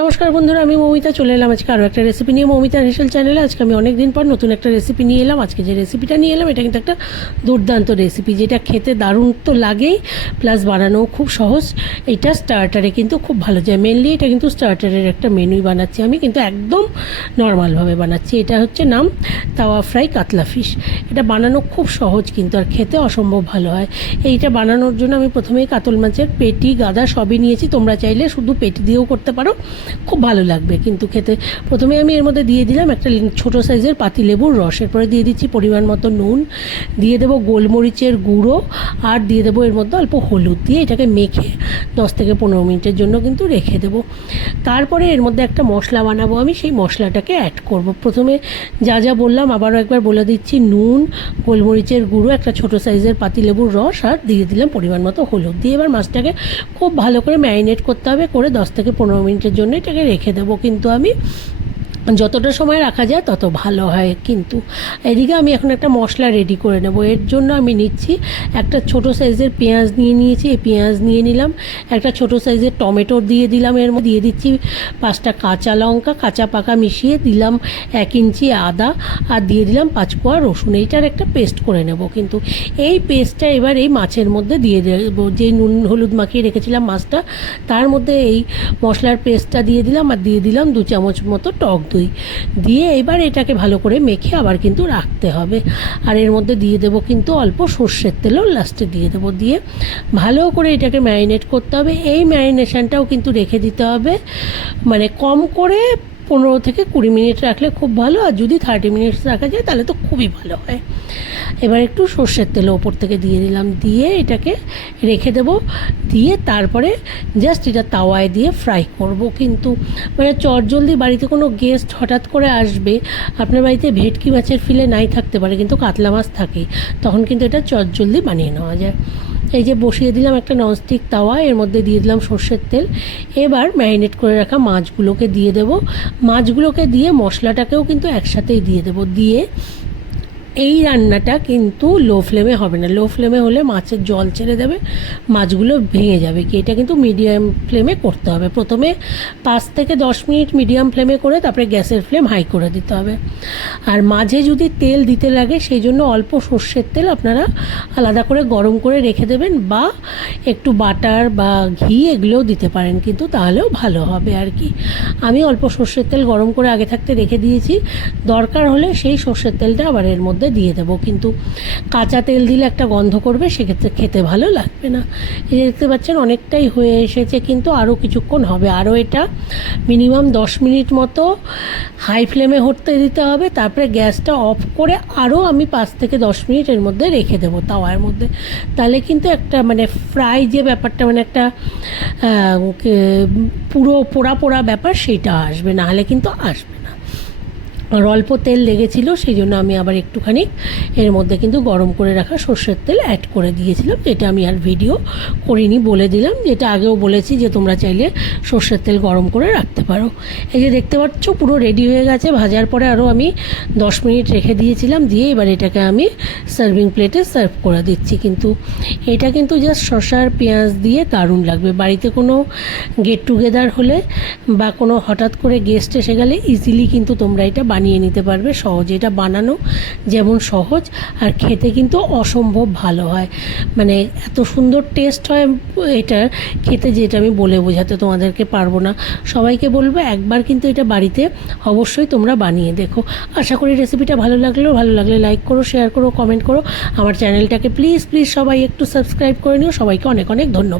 নমস্কার বন্ধুরা, আমি মৌমিতা, চলে এলাম আজকে আরও একটা রেসিপি নিয়ে মৌমিতার হেসেল চ্যানেলে আজকে আমি অনেক দিন পর নতুন একটা রেসিপি নিয়ে এলাম। আজকে যে রেসিপিটা নিয়ে এলাম, এটা কিন্তু একটা দুর্দান্ত রেসিপি যেটা খেতে দারুণ তো লাগেই প্লাস বানানোও খুব সহজ। এটা স্টার্টারে কিন্তু খুব ভালো যায়। মেনলি এটা কিন্তু স্টার্টারের একটা মেনুই বানাচ্ছি আমি, কিন্তু একদম নর্মালভাবে বানাচ্ছি। এটা হচ্ছে নাম, তাওয়া ফ্রাই কাতলা ফিশ। এটা বানানো খুব সহজ কিন্তু, আর খেতে অসম্ভব ভালো হয়। এইটা বানানোর জন্য আমি প্রথমেই কাতল মাছের পেটি, গাদা সবই নিয়েছি। তোমরা চাইলে শুধু পেটি দিয়েও করতে পারো। খুব ভালো লাগবে, কিন্তু খেতে। প্রথমে আমি এর মধ্যে দিয়ে দিলাম একটা ছোটো সাইজের পাতি লেবুর রস। এরপরে দিয়ে দিচ্ছি পরিমাণ মতো নুন। দিয়ে দেবো গোলমরিচের গুঁড়ো আর দিয়ে দেবো এর মধ্যে অল্প হলুদ। দিয়ে এটাকে মেখে দশ থেকে পনেরো মিনিটের জন্য কিন্তু রেখে দেবো। তারপরে এর মধ্যে একটা মশলা বানাবো আমি, সেই মশলাটাকে অ্যাড করব। প্রথমে যা যা বললাম, আবারও একবার বলে দিচ্ছি, নুন, গোলমরিচের গুঁড়ো, একটা ছোটো সাইজের পাতিলেবুর রস আর দিয়ে দিলাম পরিমাণ মতো হলুদ। দিয়ে এবার মাছটাকে খুব ভালো করে ম্যারিনেট করতে হবে, করে দশ থেকে পনেরো মিনিটের জন্য এটাকে রেখে দেবো। কিন্তু আমি যতটা সময় রাখা যায় তত ভালো হয়। কিন্তু এদিকে আমি এখন একটা মশলা রেডি করে নেব। এর জন্য আমি নিচ্ছি একটা ছোট সাইজের পেঁয়াজ নিয়ে নিয়েছি। এই পেঁয়াজ নিয়ে নিলাম, একটা ছোট সাইজের টমেটো দিয়ে দিলাম। এর মধ্যে দিয়ে দিচ্ছি পাঁচটা কাঁচা লঙ্কা, কাঁচা পাকা মিশিয়ে দিলাম এক ইঞ্চি আদা আর দিয়ে দিলাম পাঁচ কোয়া রসুন। এইটার একটা পেস্ট করে নেব। কিন্তু এই পেস্টটা এবার এই মাছের মধ্যে দিয়ে দেবো। যে নুন, হলুদ মাখিয়ে রেখেছিলাম মাছটা, তার মধ্যে এই মশলার পেস্টটা দিয়ে দিলাম আর দিয়ে দিলাম দু চামচ মতো টক দই। দিয়ে এবার এটাকে ভালো করে মেখে আবার কিন্তু রাখতে হবে। আর এর মধ্যে দিয়ে দেবো কিন্তু অল্প সর্ষের তেলও লাস্টে দিয়ে দেবো। দিয়ে ভালো করে এটাকে ম্যারিনেট করতে হবে। এই ম্যারিনেশনটাও কিন্তু রেখে দিতে হবে। মানে কম করে পনেরো থেকে কুড়ি মিনিট রাখলে খুব ভালো, আর যদি থার্টি মিনিটস রাখা যায় তাহলে তো খুবই ভালো হয়। এবার একটু সর্ষের তেল ওপর থেকে দিয়ে দিলাম, দিয়ে এটাকে রেখে দেবো, দিয়ে তারপরে জাস্ট এটা তাওয়ায় দিয়ে ফ্রাই করব। কিন্তু মানে চটজলদি বাড়িতে কোনো গেস্ট হঠাৎ করে আসবে, আপনার বাড়িতে ভেটকি মাছের ফিলে নাই থাকতে পারে, কিন্তু কাতলা মাছ থাকে, তখন কিন্তু এটা চটজলদি বানিয়ে নেওয়া যায়। এই যে বসিয়ে দিলাম একটা ননস্টিক তাওয়া, এর মধ্যে দিয়ে দিলাম সর্ষের তেল। এবার ম্যারিনেট করে রাখা মাছগুলোকে দিয়ে দেব। মাছগুলোকে দিয়ে মশলাটাকেও কিন্তু একসাথেই দিয়ে দেব। দিয়ে এই রান্নাটা কিন্তু লো ফ্লেমে হবে না। লো ফ্লেমে হলে মাছের জল ছেড়ে দেবে, মাছগুলো ভেঙে যাবে। কি এটা কিন্তু মিডিয়াম ফ্লেমে করতে হবে। প্রথমে পাঁচ থেকে দশ মিনিট মিডিয়াম ফ্লেমে করে তারপরে গ্যাসের ফ্লেম হাই করে দিতে হবে। আর মাঝে যদি তেল দিতে লাগে, সেই জন্য অল্প সর্ষের তেল আপনারা আলাদা করে গরম করে রেখে দেবেন বা একটু বাটার বা ঘি এগুলোও দিতে পারেন, কিন্তু তাহলেও ভালো হবে আর কি। আমি অল্প সর্ষের তেল গরম করে আগে থাকতে রেখে দিয়েছি। দরকার হলে সেই সর্ষের তেলটা আবার এর মধ্যে দিয়ে দেবো, কিন্তু কাঁচা তেল দিলে একটা গন্ধ করবে, সেক্ষেত্রে খেতে ভালো লাগবে না। এই দেখতে পাচ্ছেন, অনেকটাই হয়ে এসেছে, কিন্তু আরও কিছুক্ষণ হবে। আরও এটা মিনিমাম দশ মিনিট মতো হাই ফ্লেমে হতে দিতে হবে, তারপরে গ্যাসটা অফ করে আরও আমি পাঁচ থেকে দশ মিনিট এর মধ্যে রেখে দেবো তাওয়ার মধ্যে। তাহলে কিন্তু একটা মানে ফ্রাই যে ব্যাপারটা মানে একটা পুরো পোড়া পোড়া ব্যাপার, সেটা আসবে, না হলে কিন্তু আসবে না। আর অল্প তেল লেগেছিল সেই জন্য আমি আবার একটুখানি এর মধ্যে কিন্তু গরম করে রাখা সর্ষের তেল অ্যাড করে দিয়েছিলাম। যেটা আমি আর ভিডিও করিনি, বলে দিলাম। যেটা আগেও বলেছি যে তোমরা চাইলে সর্ষের তেল গরম করে রাখতে পারো। এই যে দেখতে পাচ্ছ, পুরো রেডি হয়ে গেছে। ভাজার পরে আরও আমি দশ মিনিট রেখে দিয়েছিলাম। দিয়ে এবার এটাকে আমি সার্ভিং প্লেটে সার্ভ করে দিচ্ছি। কিন্তু এটা কিন্তু জাস্ট শসার পেঁয়াজ দিয়ে দারুণ লাগবে। বাড়িতে কোনো গেট টুগেদার হলে বা কোনো হঠাৎ করে গেস্ট এসে গেলে ইজিলি কিন্তু তোমরা এটা বানিয়ে নিতে পারবে, সহজে এটা বানানো যেমন সহজ আর খেতে কিন্তু অসম্ভব ভালো হয়। মানে এত সুন্দর টেস্ট হয় এটার খেতে যেটা আমি বলে বোঝাতে তোমাদেরকে পারব না। সবাইকে বলব একবার কিন্তু এটা বাড়িতে অবশ্যই তোমরা বানিয়ে দেখো। আশা করি রেসিপিটা ভালো লাগলেও ভালো লাগলে লাইক করো শেয়ার করো কমেন্ট করো। আমার চ্যানেলটাকে প্লিজ প্লিজ সবাই একটু সাবস্ক্রাইব করে নিও। সবাইকে অনেক অনেক ধন্যবাদ।